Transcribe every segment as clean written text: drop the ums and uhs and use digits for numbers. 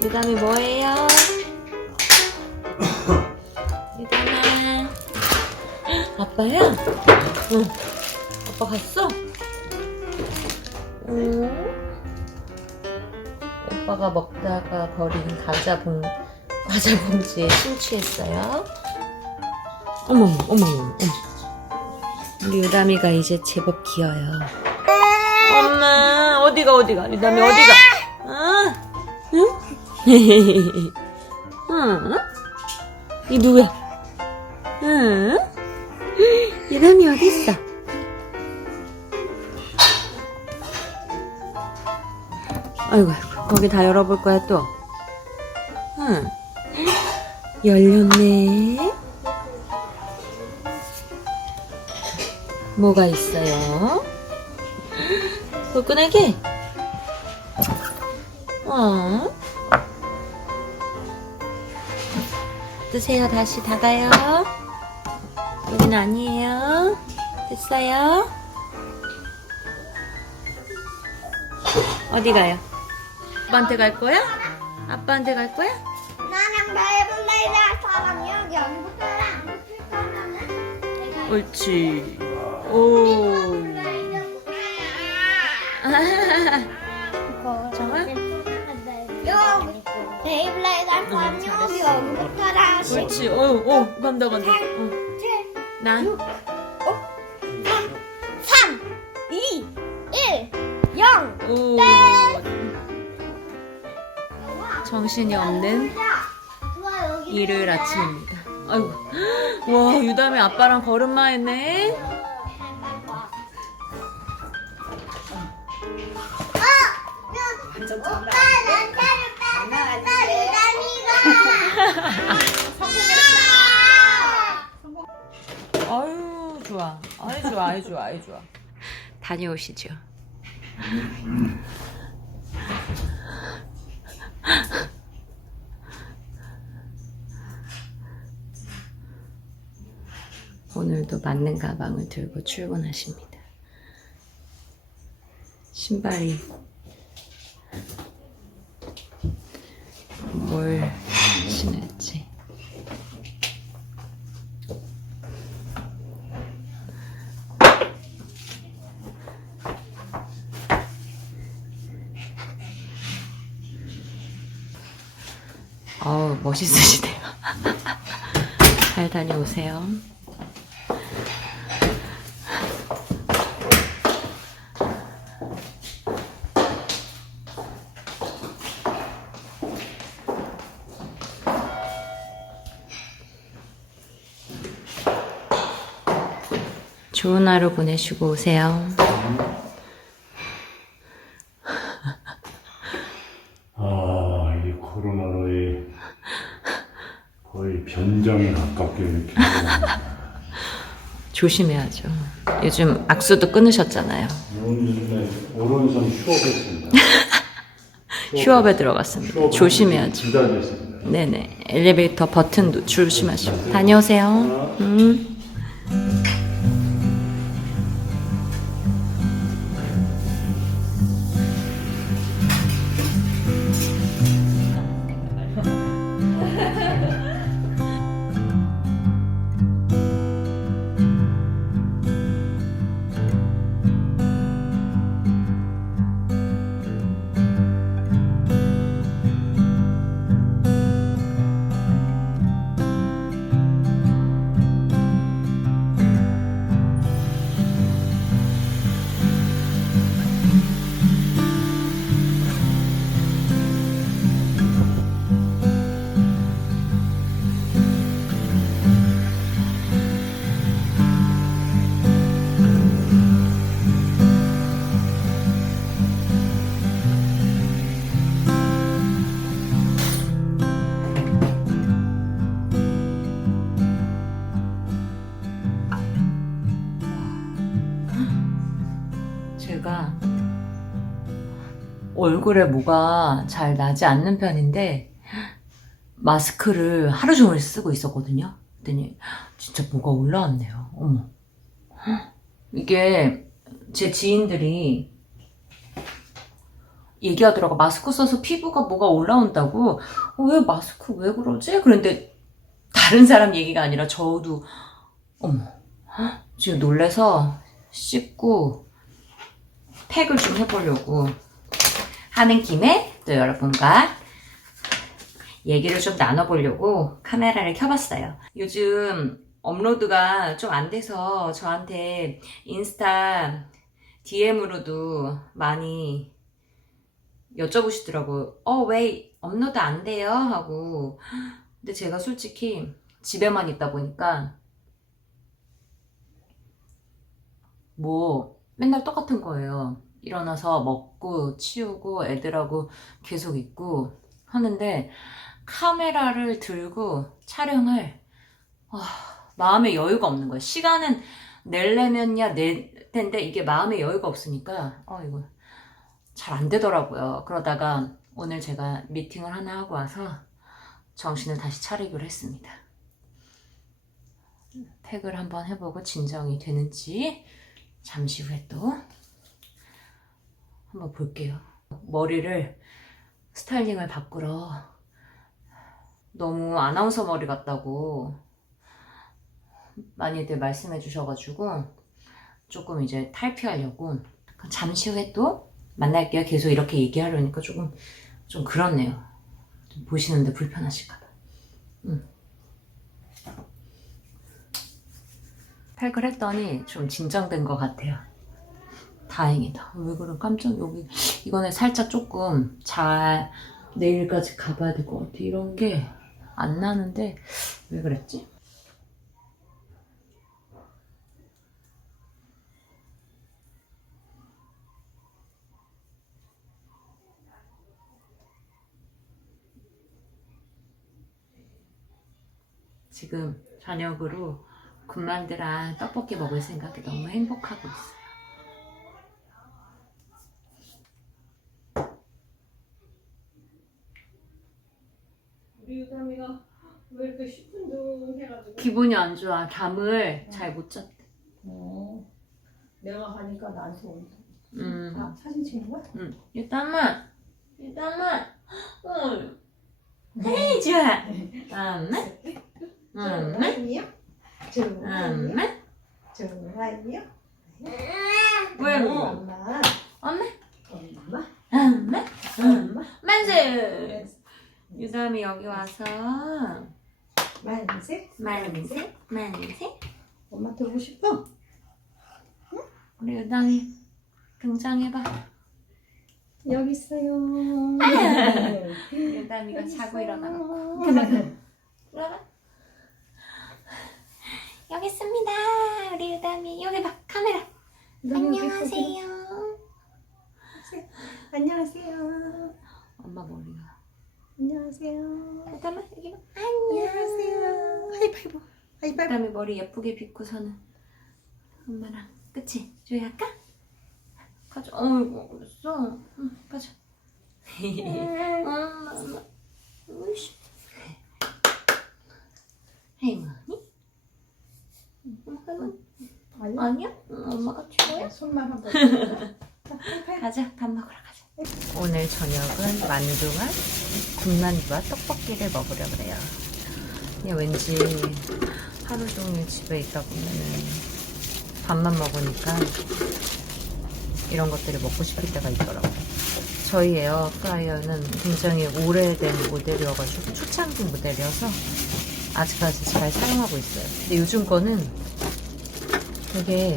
유담이 뭐예요? 유담아. 아빠야? 응. 아빠 갔어? 응. 오빠가 먹다가 버린 과자 봉지에 심취했어요. 어머. 우리 유담이가 이제 제법 귀여요. 엄마, 어디가? 유담이 어디가? 응? 응? 이 누구야? 응? 유담이 어딨어? 아이고, 거기 다 열어볼 거야, 또. 응. 열렸네. 뭐가 있어요? 불끈하게? 뜨세요. 다시 닫아요. 여긴 아니에요. 됐어요? 어디 가요? 아빠한테 갈 거야? 아빠한테 갈 거야? 나는 베이블레이드 사람 여기 연구소를 안 붙일 거면은 내가 옳지. 오. 정아? 여기 베이블레이드 사람 여기 연구소랑 옳지. 간다. 7, 난? 6, 5, 4, 3, 2, 1, 0. 오. 정신이 없는 일요일 아침입니다. 아이고. 와, 유담이 아빠랑 걸음마 했네. 오빠 난타를 뺐다. 아유, 좋아. 아이 좋아. 다녀오시죠. 오늘도 맞는 가방을 들고 출근하십니다. 신발이 뭘 신을지. 멋있으시네요. 잘 다녀오세요. 좋은 하루 보내시고 오세요. 이 코로나로 거의 변장에 가깝게 이렇게 조심해야죠. 요즘 악수도 끊으셨잖아요. 요즘에 오른손 휴업했습니다. 휴업에 들어갔습니다. 조심해야죠. 2달 됐습니다. 네네. 엘리베이터 버튼도 조심하시고. 다녀오세요. 제가 얼굴에 뭐가 잘 나지 않는 편인데 마스크를 하루 종일 쓰고 있었거든요. 그랬더니 진짜 뭐가 올라왔네요. 어머. 이게 제 지인들이 얘기하더라고. 마스크 써서 피부가 뭐가 올라온다고. 왜 마스크 왜 그러지? 그런데 다른 사람 얘기가 아니라 저도 어머 지금 놀래서 씻고 팩을 좀 해보려고 하는 김에 또 여러분과 얘기를 좀 나눠보려고 카메라를 켜봤어요. 요즘 업로드가 좀 안 돼서 저한테 인스타 DM으로도 많이 여쭤보시더라고요. 왜 업로드 안 돼요? 하고. 근데 제가 솔직히 집에만 있다 보니까 뭐 맨날 똑같은 거예요. 일어나서 먹고 치우고 애들하고 계속 있고 하는데 카메라를 들고 촬영을 마음의 여유가 없는 거예요. 시간은 내려면야 낼 텐데 이게 마음의 여유가 없으니까 이거 잘 안 되더라고요. 그러다가 오늘 제가 미팅을 하나 하고 와서 정신을 다시 차리기로 했습니다. 팩을 한번 해보고 진정이 되는지 잠시 후에 또 한번 볼게요. 머리를 스타일링을 바꾸러 너무 아나운서 머리 같다고 많이들 말씀해 주셔가지고 조금 이제 탈피하려고. 잠시 후에 또 만날게요. 계속 이렇게 얘기하려니까 좀 그렇네요. 좀 보시는데 불편하실까봐. 팩을 했더니 좀 진정된 것 같아요. 다행이다. 왜 그래? 깜짝 여기 이거는 살짝 조금 잘 내일까지 가봐야 될 것 같아. 이런 게 안 나는데 왜 그랬지? 지금 저녁으로 군만두랑 떡볶이 먹을 생각에 너무 행복하고 있어요. 우리 유담이가 왜 이렇게 시큰둥해가지고 기분이 안 좋아. 잠을 잘 못 잤대. 내가 가니까 나한테 온다. 음. 사진 찍는 거야? 일단은 헤이 좋아. 정말이요? 정말이요? 정말이요? 왜? 엄마 엄마? 엄마 만세. 유담이 여기 와서 만세 만세. 엄마 들고 싶어? 우리 유담이 등장해봐. 여기 있어요. 유담이가 자고 일어나고. 들어가. 여기 있습니다. 우리 유담이. 여기 봐. 카메라. 안녕하세요. 안녕하세요. 엄마 머리가. 안녕하세요. 유담아 여기 봐. 안녕하세요. 하이파이브. 하이파이브. 유담이 머리 예쁘게 빗고서는 엄마랑. 그치? 조이 할까? 가자. 어이구 그랬어. 응 가자. 엄마. 으이씨. 할머니? 아니야? 엄마가 좋아해? 손만 한번. 가자. 밥 먹으러 가자. 오늘 저녁은 만두와 군만두와 떡볶이를 먹으려 그래요. 그냥 왠지 하루 종일 집에 있다 보면은 밥만 먹으니까 이런 것들이 먹고 싶을 때가 있더라고요. 저희 에어프라이어는 굉장히 오래된 모델이어가지고 초창기 모델이어서 아직까지 잘 사용하고 있어요. 근데 요즘 거는 되게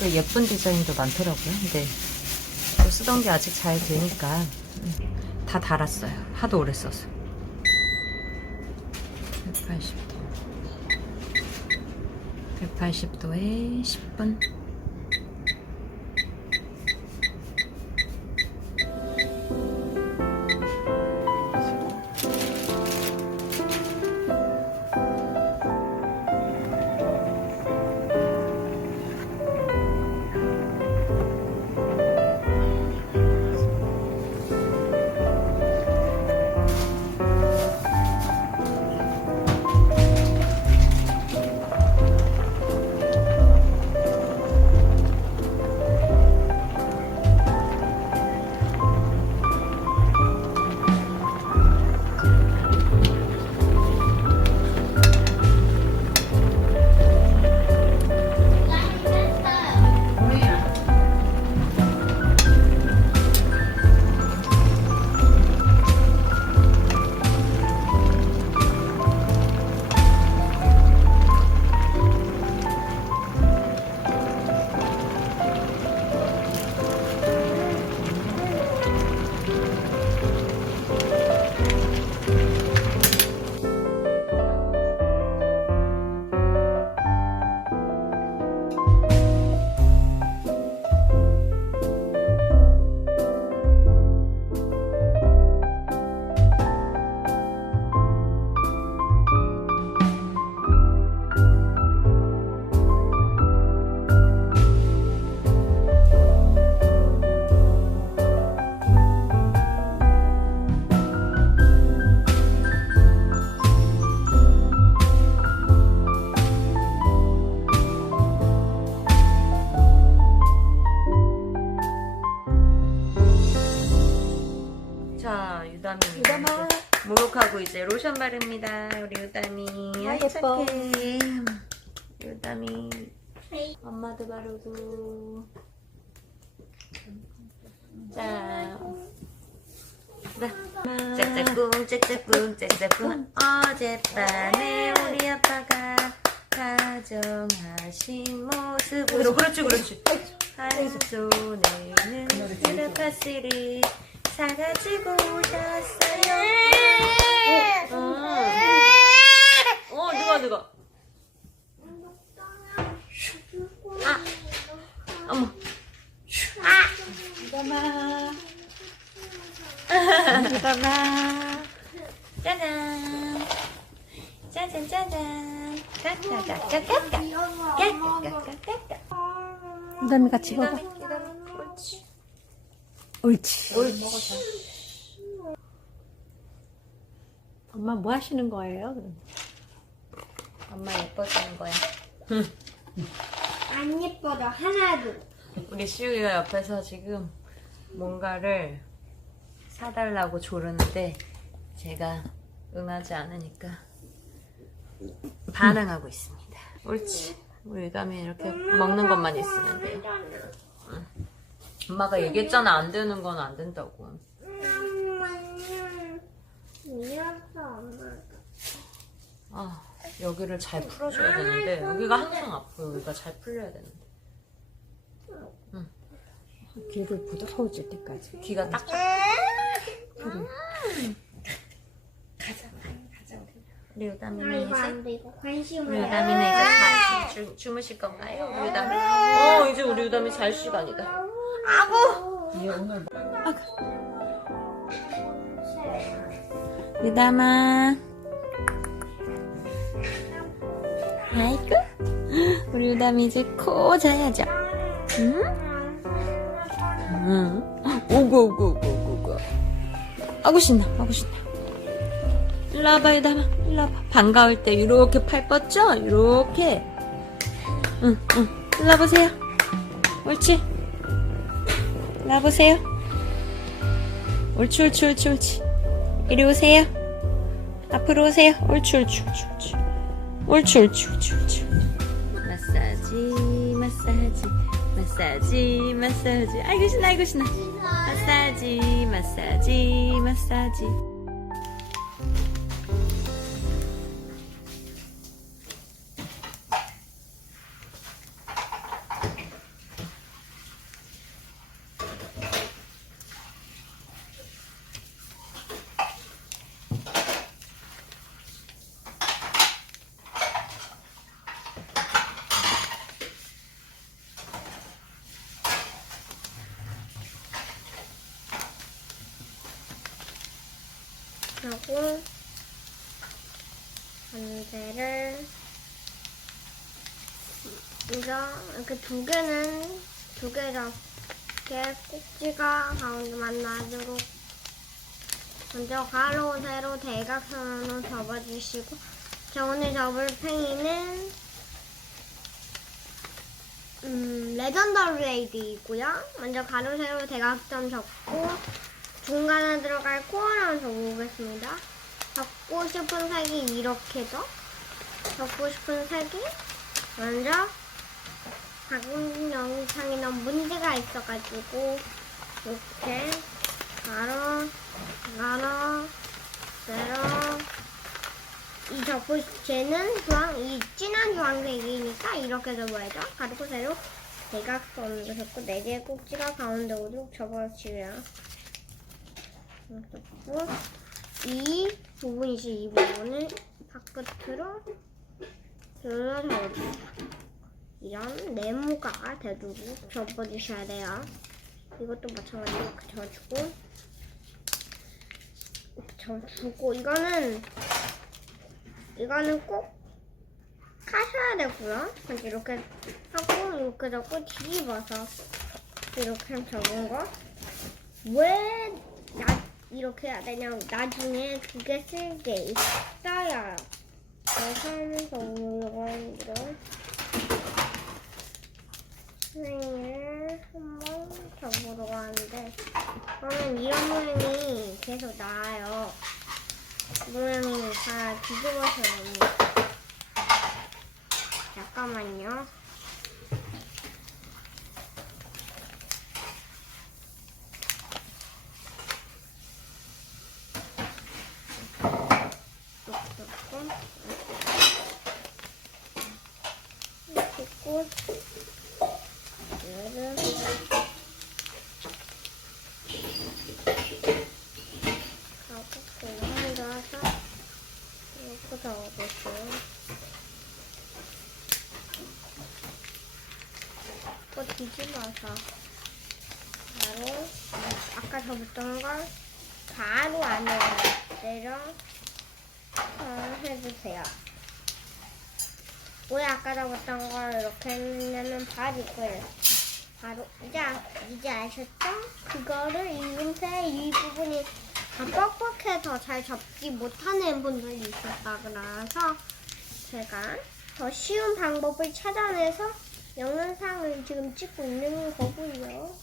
또 예쁜 디자인도 많더라고요. 근데 또 쓰던 게 아직 잘 되니까 다 달았어요. 하도 오래 써서. 180도에 10분. 자, 유담이 유담아. 목욕하고 이제 로션 바릅니다. 우리 유담이. 아, 예뻐. 착해. 유담이. 엄마도 바르고. 자. 짝짝꿍 짝짝꿍 짝짝꿍. 어젯밤에 우리 아빠가 다정하신 모습으로. 그렇지 그렇지. 한 손에는 트라파스를 사가지고 오셨어요. 누가 어머. 유담아. 유담아. 짜잔. 짜잔 짜잔. 까까까까까까. 까까까까까. 유담이 같이 먹어. 유담이. 옳지. 옳지. 옳지. 엄마 뭐 하시는 거예요? 엄마 예뻐지는 거야. 안 예뻐져 하나도. 우리 시우이가 옆에서 지금 뭔가를 사달라고 조르는데 제가 응하지 않으니까 반항하고 있습니다. 옳지. 우리 유담이 이렇게 먹는 것만 있으면 돼요. 엄마가 얘기했잖아. 안 되는 건 안 된다고. 아, 여기를 잘 풀어줘야 되는데 여기가 항상 아파요. 여기가 잘 풀려야 되는데 귀를 부드러워질 때까지. 귀가 딱 가자. 우리 유담이는 나 이거 이제 안 돼. 이거 관심을. 우리 유담이는 이제 잘 주무실 건가요? 우리 유담이? 이제 우리 유담이 잘 시간이다. 유담아. 아이고. 우리 유담이 이제 코 자야죠. 응? 응. 오고. 아구 신나. 일로 와봐, 유담아. 일로 와봐. 반가울 때 이렇게 팔 뻗죠? 이렇게. 응. 일로 와보세요. 옳지. 일로 와보세요. 옳지. 이리 오세요. 앞으로 오세요. 옳지. 마사지. 아이고 신나. 마사지. 하고 반대를 이렇게 두 개는 두 개 이렇게 꼭지가 가운데만 나도록 먼저 가로 세로 대각선으로 접어주시고 저 오늘 접을 팽이는 레전더레이드이고요. 먼저 가로 세로 대각선 접고 중간에 들어갈 코어를 접어보겠습니다. 접고 싶은 색이 이렇게죠. 접고 싶은 색이 먼저 방금 영상에 너무 문제가 있어가지고 이렇게 가로 세로 이 접고 쟤는 이 진한 주황색이니까 이렇게 접어야죠. 가로 세로 대각선으로 접고 4개의 꼭지가 가운데 오도록 접어주세요. 접고 이 부분을 바깥으로 접어주세요. 이런 네모가 되도록 접어주셔야 돼요. 이것도 마찬가지로 이렇게 접어주고 이거는 꼭 하셔야 되고요. 이렇게 하고 이렇게 접고 뒤집어서 이렇게 접은 거 왜 이렇게 해야 되냐면 나중에 두 개 쓸 게 있어요. 그래서 하면서 이런 선생님을 한번 접으러 가는데 그러면 이런 모양이 계속 나와요. 모양이 다 뒤집어서 나옵니다. 잠깐만요. 조금 얘를 하고 그냥 넣어서 이렇게 넣어보세요. 또 뒤집어서 바로 아까 저 묻던 걸 바로 안에 내려 해주세요. 왜 아까 접었던 걸 이렇게 했냐면 바로 이거예요. 바로 이제 아셨죠? 그거를 이음새 이 부분이 다 뻑뻑해서 잘 접지 못하는 분들이 있었다 그래서 제가 더 쉬운 방법을 찾아내서 영상을 지금 찍고 있는 거고요.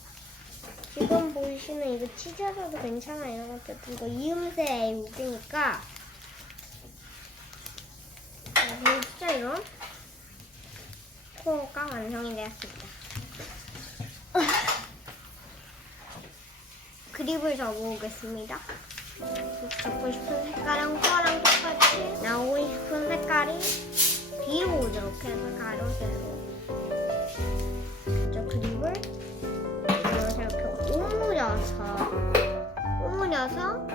지금 보이시는 이거 찢어져도 괜찮아요. 어쨌든 이거 이음새 여기니까 진짜 이런 코가 완성이 되었습니다. 그립을 접어보겠습니다. 접고 싶은 색깔은 코랑 똑같이 나오고 싶은 색깔이 뒤로 오도록 해서 가로세로 저 그립을 이렇게 오므려서